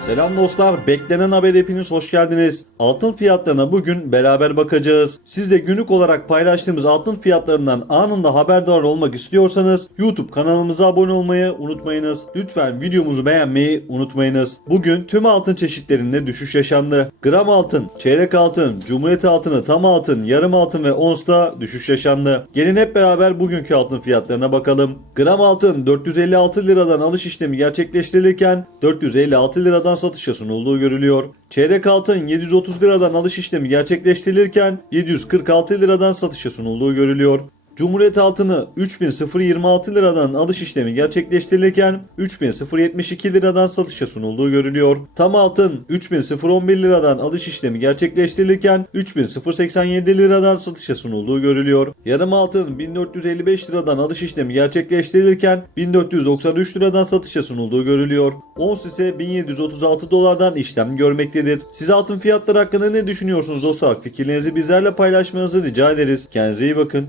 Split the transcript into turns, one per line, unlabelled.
Selam dostlar, beklenen haber hepiniz hoş geldiniz. Altın fiyatlarına bugün beraber bakacağız. Siz de günlük olarak paylaştığımız altın fiyatlarından anında haberdar olmak istiyorsanız YouTube kanalımıza abone olmayı unutmayınız. Lütfen videomuzu beğenmeyi unutmayınız. Bugün tüm altın çeşitlerinde düşüş yaşandı. Gram altın, çeyrek altın, cumhuriyet altını, tam altın, yarım altın ve onsta düşüş yaşandı. Gelin hep beraber bugünkü altın fiyatlarına bakalım. Gram altın 456 liradan alış işlemi gerçekleştirilirken 456 liradan satışa sunulduğu görülüyor. Çeyrek altın 730 liradan alış işlemi gerçekleştirilirken 746 liradan satışa sunulduğu görülüyor. Cumhuriyet altını 3026 liradan alış işlemi gerçekleştirilirken 3072 liradan satışa sunulduğu görülüyor. Tam altın 3011 liradan alış işlemi gerçekleştirilirken 3087 liradan satışa sunulduğu görülüyor. Yarım altın 1455 liradan alış işlemi gerçekleştirilirken 1493 liradan satışa sunulduğu görülüyor. Ons ise 1736 dolardan işlem görmektedir. Siz altın fiyatları hakkında ne düşünüyorsunuz dostlar? Fikirlerinizi bizlerle paylaşmanızı rica ederiz. Kendinize iyi bakın.